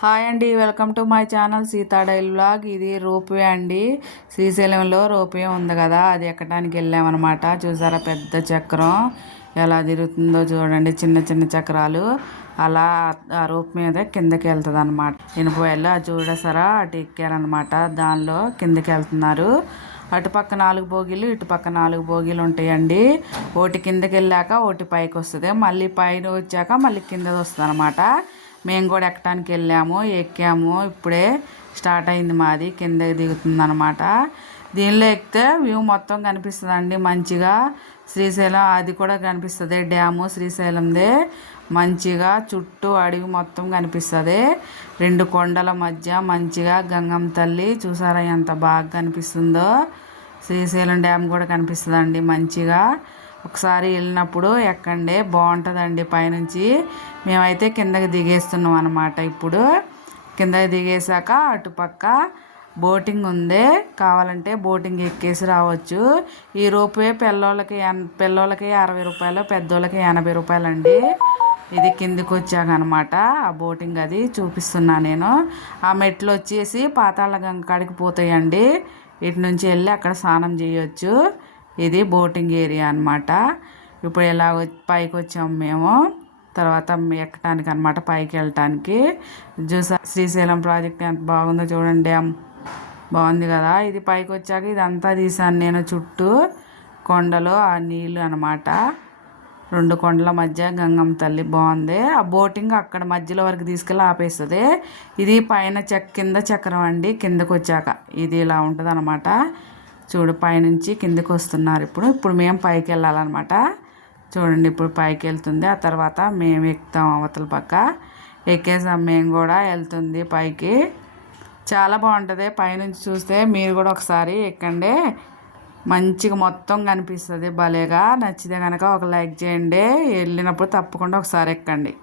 Hi అండి welcome to my channel Sita daily vlog. ఇది ropeway అండి. శ్రీశైలంలో రోప్వే ఉంది కదా అది ఎక్కడానికి వెళ్ళామన్నమాట. చూసారా పెద్ద చక్రం. ఎలా తిరుగుతుందో చూడండి చిన్న చిన్న చక్రాలు. అలా ఆ రోప్ మీద కిందకి వెళ్తుంది అనమాట ఇనుప అది చూడసారా అటు ఎక్కారనమాట దానిలో కిందకి వెళ్తున్నారు. అటుపక్క నాలుగు బోగీలు ఇటుపక్క నాలుగు బోగీలు ఉంటాయండి. ఒకటి కిందకి వెళ్ళాక ఒకటి పైకి వస్తుంది. మళ్ళీ పైన వచ్చాక మళ్ళీ కిందకి వస్తుంది అనమాట మేము కూడా ఎక్కడానికి వెళ్ళాము ఎక్కాము. ఇప్పుడే స్టార్ట్ అయింది మాది కిందకి దిగుతుంది అనమాట దీనిలో ఎక్కితే వ్యూ మొత్తం కనిపిస్తుందండి మంచిగా. శ్రీశైలం అది కూడా కనిపిస్తుంది డ్యాము శ్రీశైలందే. మంచిగా చుట్టూ అడవి మొత్తం కనిపిస్తుంది. రెండు కొండల మధ్య మంచిగా గంగమ్మ తల్లి చూసారా ఎంత బాగా కనిపిస్తుందో. శ్రీశైలం డ్యామ్ కూడా కనిపిస్తుందండి మంచిగా. ఒకసారి వెళ్ళినప్పుడు ఎక్కండి బాగుంటుందండి పైనుంచి. మేమైతే కిందకి దిగేస్తున్నాం అనమాట ఇప్పుడు. కిందకి దిగేసాక అటుపక్క బోటింగ్ ఉంది. కావాలంటే బోటింగ్ ఎక్కేసి రావచ్చు. ఈ రోపే పిల్లోళ్ళకి ఎన్ పిల్లోళ్ళకి అరవై రూపాయలు పెద్దోళ్ళకి ఎనభై రూపాయలు అండి ఇది కిందికి వచ్చాక అనమాట ఆ బోటింగ్ అది చూపిస్తున్నా నేను. ఆ మెట్లు వచ్చేసి పాతాళ గంగ కాడికి పోతాయండి. ఇటు నుంచి వెళ్ళి అక్కడ స్నానం చేయొచ్చు. ఇది బోటింగ్ ఏరియా అనమాట ఇప్పుడు ఇలా పైకి వచ్చాము మేము. తర్వాత ఎక్కడానికి అనమాట పైకి వెళ్ళటానికి చూసా శ్రీశైలం ప్రాజెక్ట్ ఎంత బాగుందో చూడండి. బాగుంది కదా. ఇది పైకి వచ్చాక ఇదంతా తీసాను నేను చుట్టూ. కొండలు ఆ నీళ్ళు అనమాట రెండు కొండల మధ్య గంగమ్మ తల్లి బాగుంది. ఆ బోటింగ్ అక్కడ మధ్యలో వరకు తీసుకెళ్ళి ఆపేస్తుంది. ఇది పైన చెక్ కింద చక్రం అండి కిందకు వచ్చాక ఇది ఇలా ఉంటుంది అనమాట చూడు పైనుంచి కిందకి వస్తున్నారు ఇప్పుడు. ఇప్పుడు మేము పైకి వెళ్ళాలన్నమాట చూడండి ఇప్పుడు పైకి వెళ్తుంది ఆ తర్వాత మేము ఎక్కుతాం అవతల పక్క. ఎక్కేసాం మేము కూడా వెళ్తుంది పైకి. చాలా బాగుంటుంది. పైనుంచి చూస్తే మీరు కూడా ఒకసారి ఎక్కండి. మంచిగా మొత్తం కనిపిస్తుంది. భలేగా. నచ్చితే కనుక ఒక లైక్ చేయండి. వెళ్ళినప్పుడు తప్పకుండా ఒకసారి ఎక్కండి.